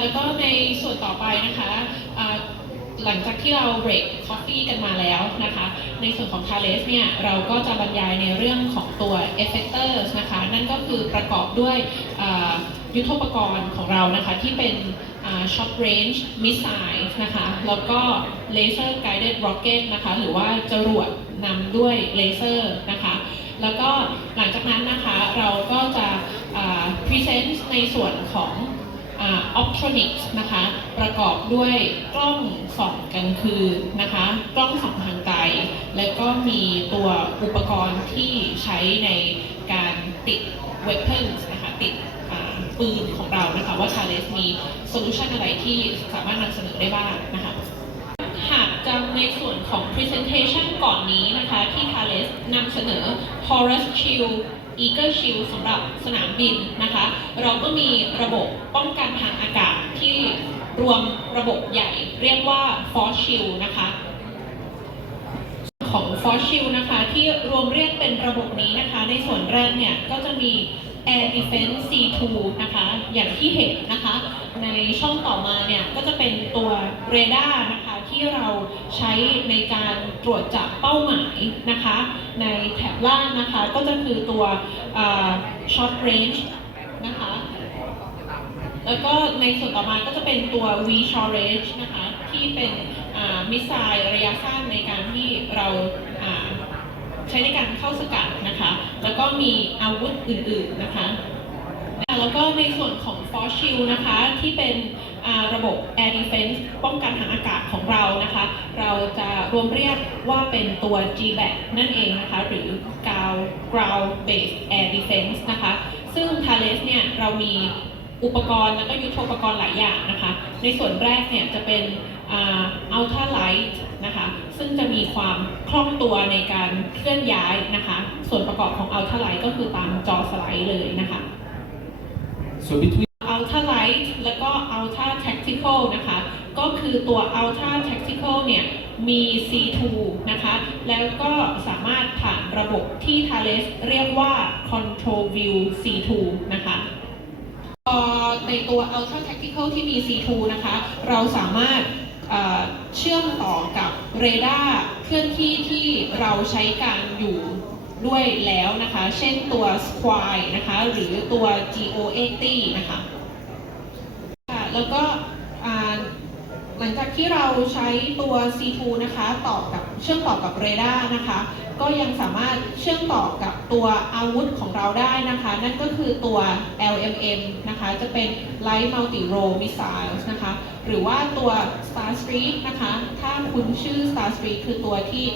แล้วก็ในส่วนต่อไปนะคะหลังจากที่เราเบรกคอฟฟี่กันมาแล้วนะคะ ในส่วนของ t a l e s เนี่ย เราก็จะบรรยายในเรื่องของตัว effectors นะคะ นั่นก็คือประกอบด้วยยุทธปกรณ์ของเรานะคะ ที่เป็น short range missile นะคะ แล้วก็ laser guided rocket นะคะ หรือว่าจรวดนำด้วยเลเซอร์นะคะ แล้วก็หลังจากนั้นนะคะ เราก็จะ present ในส่วนของ ออปทรอนิกส์นะคะประกอบด้วยกล้องส่องกลางคืนนะคะกล้องส่องทางไกล และก็มีตัวอุปกรณ์ที่ใช้ในการติด weapons นะคะติดปืนของเรานะคะว่า t a l e s มีโซลูชันอะไรที่สามารถนำเสนอได้บ้างนะคะหากจำในส่วนของ Presentation ก่อนนี้นะคะที่ Thales นำเสนอ Horus Shield Eagle Shield สำหรับสนามบินนะคะ เราก็มีระบบป้องกันทางอากาศที่รวมระบบใหญ่เรียกว่า Force Shield นะคะของ Force Shield นะคะที่รวมเรียกเป็นระบบนี้นะคะ ในส่วนแรกเนี่ยก็จะมี Air Defense C2 นะคะ อย่างที่เห็นนะคะ ในช่องต่อมาเนี่ยก็จะเป็นตัวเรดาร์นะคะที่เราใช้ในการตรวจจับเป้าหมายนะคะ ในแถบล่างนะคะก็จะคือตัวอ่า short range นะคะแล้วก็ในส่วนต่อมาก็จะเป็นตัว V short range นะคะที่เป็นมิสไซล์ระยะสั้นในการที่เราใช้ในการเข้าสกัดนะคะ แล้วก็มีอาวุธอื่นๆนะคะ แล้วก็ในส่วนของ Force Shield นะคะที่เป็นระบบ Air Defense ป้องกันทางอากาศของเรานะคะ เราจะรวมเรียกว่าเป็นตัว GBAT นั่นเองนะคะ หรือ Ground Ground Based Air Defense นะคะ ซึ่ง Thales เนี่ยเรามีอุปกรณ์แล้วก็ยุทโธปกรณ์หลายอย่างนะคะ ในส่วนแรกเนี่ยจะเป็นอ่า Ultra Light นะคะ ซึ่งจะมีความคล่องตัวในการเคลื่อนย้ายนะคะ ส่วนประกอบของ Ultra Light ก็คือตามจอสไลด์เลยนะคะ So between Ultra Light แล้วก็ Ultra Tactical นะคะ ก็คือตัว Ultra Tactical เนี่ยมี C2 นะคะ แล้วก็สามารถผ่านระบบที่ Thales เรียกว่า Control View C2 นะคะพอในตัว Ultra Tactical ที่มี C2 นะคะ เราสามารถเอ่อเชื่อมต่อกับเรดาร์เคลื่อนที่ที่เราใช้การอยู่ ด้วยแล้วนะคะ เช่นตัว Squire นะคะ หรือตัว GO80 นะคะ แล้วก็ หลังจากที่เราใช้ตัว C2 นะคะต่อกับเชื่อมต่อกับเรดาร์นะคะ ก็ยังสามารถเชื่อมต่อกับตัวอาวุธของเราได้นะคะ นั่นก็คือตัว LMM นะคะ จะเป็น Light Multi Role Missiles นะคะ หรือว่าตัว Star Streak นะคะ ถ้าคุณชื่อ Star Streak คือตัวที่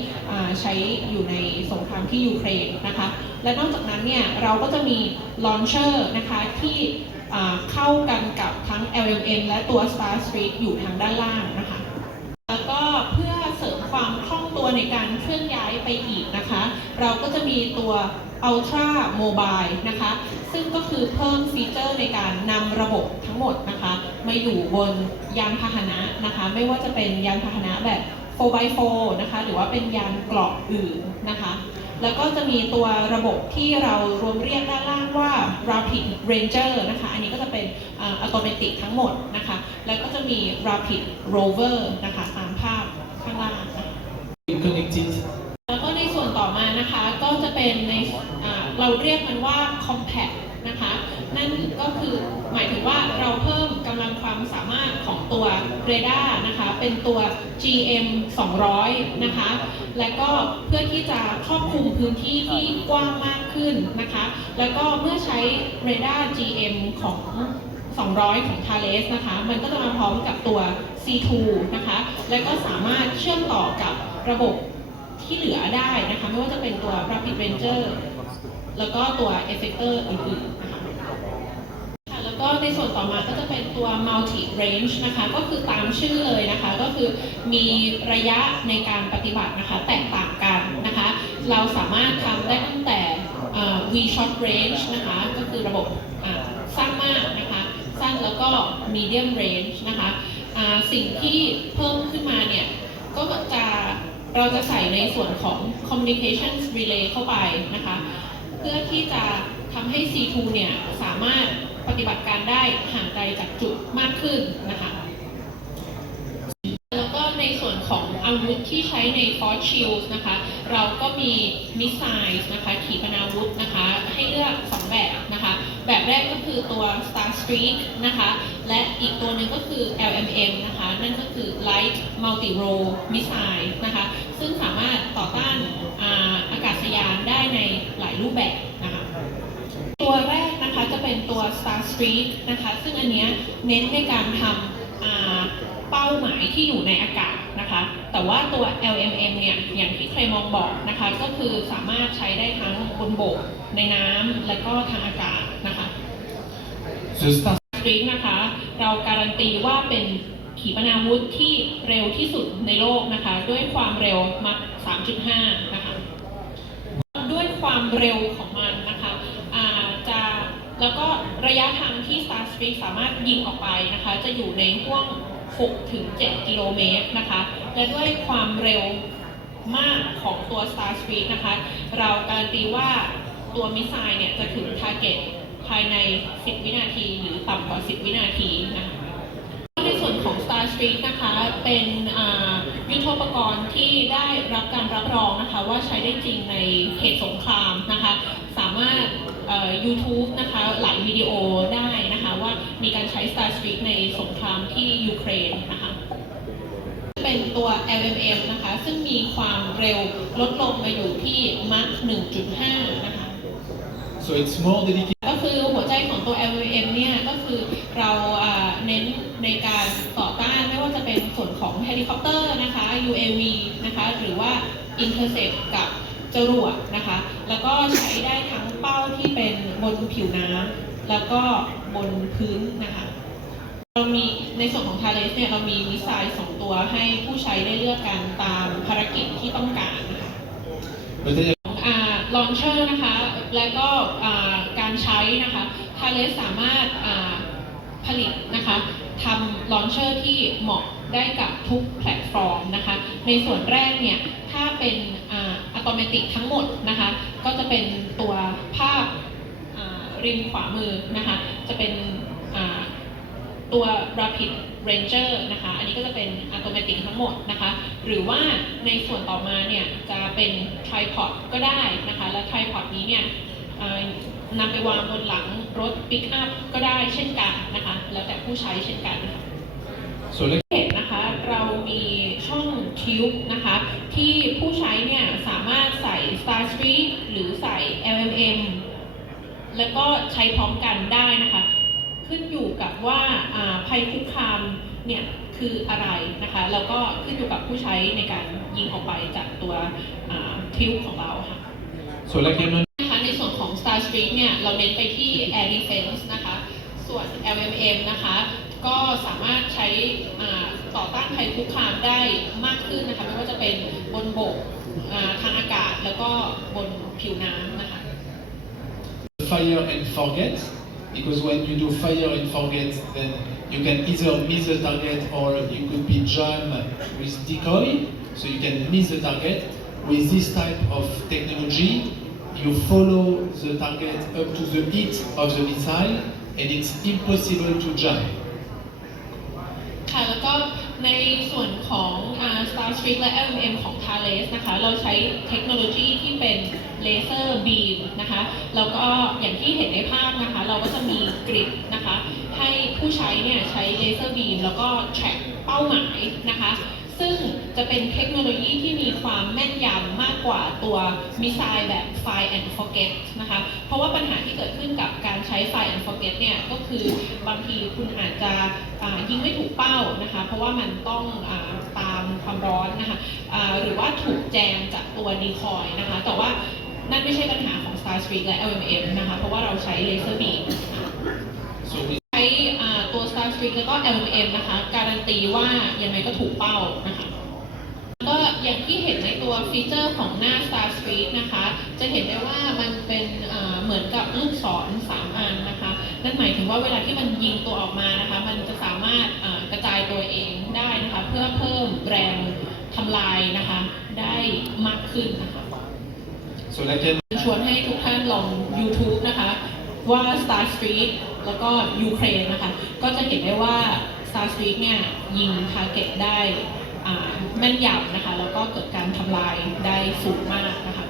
ใช้อยู่ในสงครามที่ยูเครนนะคะ และนอกจากนั้นเนี่ย เราก็จะมี Launcher นะคะที่ เข้ากันกับทั้ง LMM และตัว Star Streak อยู่ทางด้านล่างนะคะ แล้วก็เพื่อเสริมความคล่องตัวในการเคลื่อนย้ายไปอีกนะคะ เราก็จะมีตัว Ultra Mobile นะคะ ซึ่งก็คือเพิ่มฟีเจอร์ในการนำระบบทั้งหมดนะคะ มาอยู่บนยานพาหนะนะคะ ไม่ว่าจะเป็นยานพาหนะแบบ 4x4 นะคะ หรือว่าเป็นยานเกราะอื่นนะคะ แล้วก็จะมีตัวระบบที่เรารวมเรียกด้านล่างว่า Rapid Ranger นะคะ อันนี้ก็จะเป็นอัตโนมัติทั้งหมดนะคะ แล้วก็จะมี Rapid Rover นะคะตามภาพข้างล่าง connected แล้วก็ในส่วนต่อมานะคะ ก็จะเป็นในเราเรียกมันว่า compact นะคะ นั่นก็คือหมายถึงว่าเราเพิ่มกำลังความสามารถของตัวเรดาร์นะคะ เป็นตัว GM 200 นะคะ และก็เพื่อที่จะครอบคลุมพื้นที่ที่กว้างมากขึ้นนะคะ แล้วก็เมื่อใช้เรดาร์ GM ของ 200 ของ Thales นะคะ มันก็จะมาพร้อมกับตัว C2 นะคะ แล้วก็สามารถเชื่อมต่อกับระบบที่เหลือได้นะคะ ไม่ว่าจะเป็นตัว Rapid Ranger แล้วก็ตัว Effector อื่นๆนะคะค่ะแล้วก็ในส่วนต่อมาก็จะเป็นตัว Multi Range นะคะ ก็คือตามชื่อเลยนะคะ ก็คือมีระยะในการปฏิบัตินะคะ แตกต่างกันนะคะ เราสามารถทำได้ตั้งแต่เอ่อ V Short Range นะคะ ก็คือระบบสั้นมากนะคะ สั้นแล้วก็ Medium Range นะคะสิ่งที่เพิ่มขึ้นมาเนี่ย ก็จะเราจะใส่ในส่วนของ communications relay เข้าไปนะคะ เพื่อที่จะทำให้ C2 เนี่ยสามารถปฏิบัติการได้ห่างไกลจากจุดมากขึ้นนะคะแล้วก็ในส่วนของอาวุธที่ใช้ใน Force Shield นะคะ เราก็มีมิสไซล์นะคะขีปนาวุธนะคะ ให้เลือก 2 แบบนะคะ แบบแรกก็คือตัว Star Streak นะคะ และอีกตัวหนึ่งก็คือ LMM นะคะ นั่นก็คือ Light Multi Role Missile นะคะ ซึ่งสามารถต่อต้านอาอากาศยานได้ใน รูปแบบนะคะตัวแรกนะคะจะเป็นตัว Star Streak นะคะซึ่งอันเนี้ยเน้นในการทำอ่าเป้าหมายที่อยู่ในอากาศนะคะแต่ว่าตัว LMM เนี่ยอย่างที่เคยมองบอกนะคะก็คือสามารถใช้ได้ทั้งบนบกในน้ำและก็ทางอากาศนะคะ The Star สตรีทนะคะเราการันตีว่าเป็นขีปนาวุธที่เร็วที่สุดในโลกนะคะ ด้วยความเร็วมัก3.5นะคะ ด้วยความเร็วของมันนะคะจะแล้วก็ระยะทางที่ Star Streak สามารถยิงออกไปนะคะ จะอยู่ในห่วง6ถึง7กิโลเมตรนะคะ และด้วยความเร็วมากของตัว Star Streak นะคะ เราการันตีว่าตัวมิสไซล์เนี่ยจะถึง Target ภายใน 10 วินาที หรือต่ำกว่า 10 วินาทีนะคะในส่วนของ Star Street นะคะเป็นอ่ายุทโธปกรณ์ที่ได้ รับการรับรองนะคะว่าใช้ได้จริงในเหตุสงครามนะคะ สามารถเอ่อ YouTube นะคะหลายวิดีโอได้นะคะว่ามีการใช้ Star Street ในสงครามที่ยูเครนนะคะเป็นตัว LMM นะคะ ซึ่งมีความเร็วลดลงมาอยู่ที่ Mach 1.5 นะคะ So it's more dedicated ก็คือหัวใจของตัว LVM เนี่ย ก็คือเราอ่าเน้นในการต่อต้านไม่ว่าจะเป็นส่วนของเฮลิคอปเตอร์นะคะ UAV นะคะหรือว่า Intercept กับจรวดนะคะ แล้วก็ใช้ได้ทั้งเป้าที่เป็นบนผิวน้ำแล้วก็บนพื้นนะคะ เรามีในส่วนของทาเลสเนี่ยเรามีมิสไซล์สองตัวให้ผู้ใช้ได้เลือกกันตามภารกิจที่ต้องการนะคะ but they ลอนเชอร์นะคะ และก็อ่าการใช้นะคะทาเลสสามารถอ่าผลิตนะคะทำลอนเชอร์ที่เหมาะ ได้กับทุกแพลตฟอร์มนะคะ ในส่วนแรกเนี่ยถ้าเป็นอัตโนมัติทั้งหมดนะคะ ก็จะเป็นตัวภาพริมขวามือนะคะ จะเป็นตัว Rapid Ranger นะคะ อันนี้ก็จะเป็นอัตโนมัติทั้งหมดนะคะ หรือว่าในส่วนต่อมาเนี่ยจะเป็น Tripod ก็ได้นะคะ และ Tripod นี้เนี่ยนำไปวางบนหลังรถ Pick Up ก็ได้เช่นกันนะคะ แล้วแต่ผู้ใช้เช่นกัน นะคะ so let เห็นนะคะ เรามีช่องทิวนะคะ ที่ผู้ใช้เนี่ยสามารถใส่ Star Street หรือใส่ LMM แล้วก็ใช้พร้อมกันได้นะคะ ขึ้นอยู่กับว่าอ่าภัยคุกคามเนี่ยคืออะไรนะคะ แล้วก็ขึ้นอยู่กับผู้ใช้ในการยิงออกไปจากตัวทิวของเราค่ะ so like I mentioned นะคะในส่วนของ Star Street เนี่ยเราเน้นไปที่ Air Defense นะคะ ส่วน LMM นะคะ ก็สามารถใช้ต่อต้านภัยคุกคามได้มากขึ้นนะคะไม่ว่าจะเป็นบนบกทางอากาศแล้วก็บนผิวน้ำนะคะ fire and forget because when you do fire and forget then you can either miss the target or you could be jammed with decoy so you can miss the target with this type of technology you follow the target up to the hit of the missile and it's impossible to jam ค่ะแล้วก็ ในส่วนของ Star Streak และ LMM ของ Thales นะคะ เราใช้เทคโนโลยีที่เป็นเลเซอร์บีมนะคะ แล้วก็อย่างที่เห็นในภาพนะคะ เราก็จะมีกริดนะคะ ให้ผู้ใช้เนี่ยใช้เลเซอร์บีมแล้วก็แทร็กเป้าหมายนะคะ ซึ่งจะเป็นเทคโนโลยีที่มีความแม่นยำมากกว่าตัวมิสไซล์แบบ Fire and Forget นะคะ เพราะว่าปัญหาที่เกิดขึ้นกับการใช้ Fire and Forget เนี่ยก็คือบางทีคุณอาจจะยิงไม่ถูกเป้านะคะ เพราะว่ามันต้องอตามความร้อนนะคะอ่าหรือว่าถูกแจมจากตัวดีคอยนะคะ แต่ว่านั่นไม่ใช่ปัญหาของ Star Streak และ LMM นะคะ เพราะว่าเราใช้เลเซอร์บีาตัว Star Streak แล้วก็ LMM นะคะ การันตีว่ายังไงก็ถูกเป้านะคะก็อย่างที่เห็นในตัวฟีเจอร์ของหน้า Star Street นะคะ จะเห็นได้ว่ามันเป็นอ่าเหมือนกับลูกศรสามอันนะคะ นั่นหมายถึงว่าเวลาที่มันยิงตัวออกมานะคะ มันจะสามารถอ่ากระจายตัวเองได้นะคะ เพื่อเพิ่มแรงทำลายนะคะ ได้มากขึ้นนะคะ so like I ชวนให้ทุกท่านลอง YouTube นะคะว่า Star Street แล้วก็ยูเครนนะคะ ก็จะเห็นได้ว่า Starstreak เนี่ยยิงทาร์เก็ตได้แม่นยำนะคะ แล้วก็เกิดการทำลายได้สูงมากนะคะ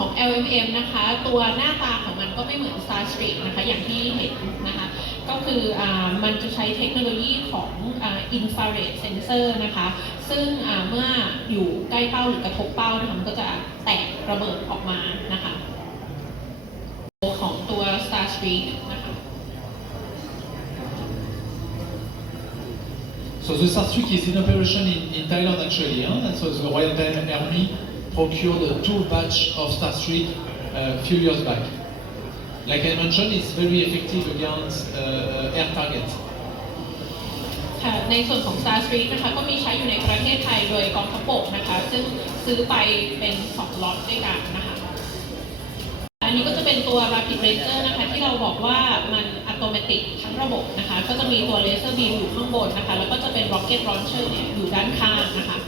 ของ LMM นะคะ ตัวหน้าตาของมันก็ไม่เหมือน Starstreak นะคะ อย่างที่เห็นนะคะ ก็คืออมันจะใช้เทคโนโลยีของอ่า infrared sensor นะคะ ซึ่งเมื่ออยู่ใกล้เป้าหรือกระทบเป้านะคะมันก็จะแตกระเบิดออกมานะคะ ของตัว Starstreak นะ So the Starstreak is in operation in, in Thailand actually, huh? and so the Royal Thai Army procured two batch of Starstreak uh, a few years back. Like I mentioned, it's very effective against uh, air targets. ค่ะในส่วนของ Starstreak นะคะก็มีใช้อยู่ในประเทศไทยโดยกองทัพบกนะคะ ซึ่งซื้อไปเป็น2ล็อตด้วยกันนะคะ อันนี้ก็จะเป็นตัว Rapid Laser นะคะ ที่เราบอกว่ามัน ตโนมัติทั้งระบบนะคะ ก็จะมีตัว Laser Beam อยู่ข้างบนนะคะ แล้วก็จะเป็น Rocket Launcher เนี่ยอยู่ด้านข้างนะคะ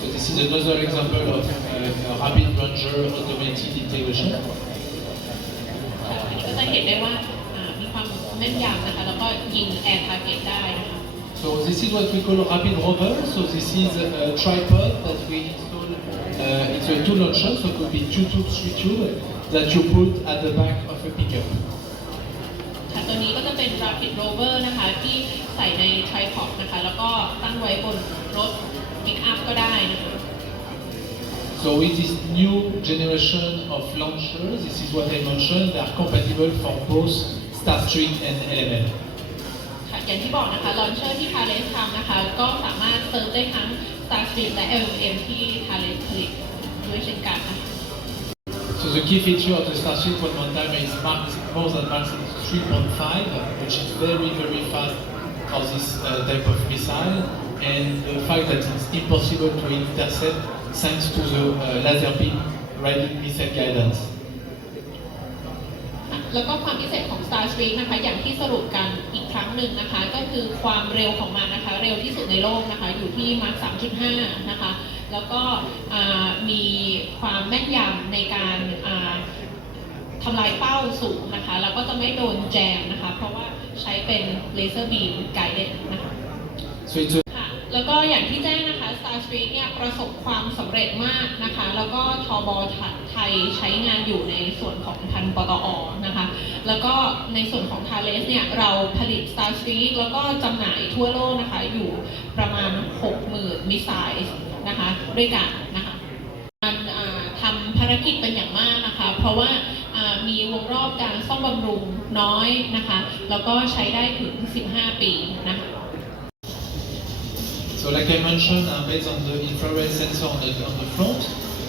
So this is another example of uh, a rapid plunger automated integration. ค่ะอันนี้ก็จะเห็นได้ว่าอ่ามีความ แม่นยำนะคะ แล้วก็ยิง Air Target ได้นะคะ So this is what we call rapid rover. So this is a tripod that we install. Uh, it's a two launcher, so it could be two tube, three tube that you put at the back of a pickup. ค่ะตัวนี้ก็จะเป็น Rapid Rover นะคะ ที่ใส่ใน tripod นะคะ แล้วก็ตั้งไว้บนรถ pick up ก็ได้นะคะ So with this new generation of launchers, this is what I mentioned, they are compatible for both Starstreak and LMM. ค่ะอย่างที่บอกนะคะ launcher ที่ Thales ทำนะคะ ก็สามารถเซิร์ฟได้ทั้ง Starstream และ LM ที่ Thales ผลิตด้วยเช่นกันนะคะ So the key feature of the Starship one one time is Mark, more than Mark 3.5, which is very, very fast for this uh, type of missile, and the fact that it's impossible to intercept thanks to the uh, laser beam riding missile guidance. แล้วก็ความพิเศษของ Starstream นะคะ อย่างที่สรุปกันอีกครั้งหนึ่งนะคะ ก็คือความเร็วของมันนะคะ เร็วที่สุดในโลกนะคะ อยู่ที่ Mach 3.5 นะคะ แล้วก็มีความแม่นยำในการทำลายเป้าสูงนะคะ แล้วก็จะไม่โดนแจมนะคะ เพราะว่าใช้เป็นเลเซอร์บีมไกด์เดนะคะคะ แล้วก็อย่างที่แจ้งนะคะ Starstreak เนี่ยประสบความสำเร็จมากนะคะ แล้วก็ทบไทยใช้งานอยู่ในส่วนของพันปตอนะคะ แล้วก็ในส่วนของ Thales เนี่ยเราผลิต Starstreak แล้วก็จำหน่ายทั่วโลกนะคะอยู่ประมาณ 60,000 มิสไซล์นะคะด้วยกันนะคะการทำภารกิจเป็นอย่างมากนะคะ เพราะว่าอ่ามีวงรอบการซ่อมบำรุงน้อยนะคะ แล้วก็ใช้ได้ถึง 15 ปีนะคะ So like I mentioned, uh, based on the infrared sensor on the, on the front,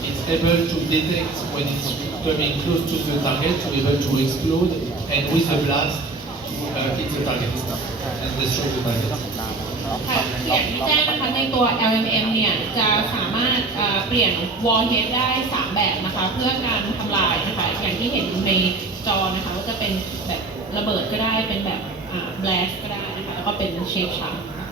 it's able to detect when it's coming close to the target, to be able to explode, and with a blast, uh, hit the target and destroy the target. ค่ะอย่างที่แจ้งนะคะในตัว LMM เนี่ยจะสามารถเปลี่ยน warhead ได้ 3 แบบนะคะเพื่อการทำลายนะคะอย่างที่เห็นในจอนะคะว่าจะเป็นแบบระเบิดก็ได้เป็นแบบ blast ก็ได้นะคะแล้วก็เป็น shape charge นะคะ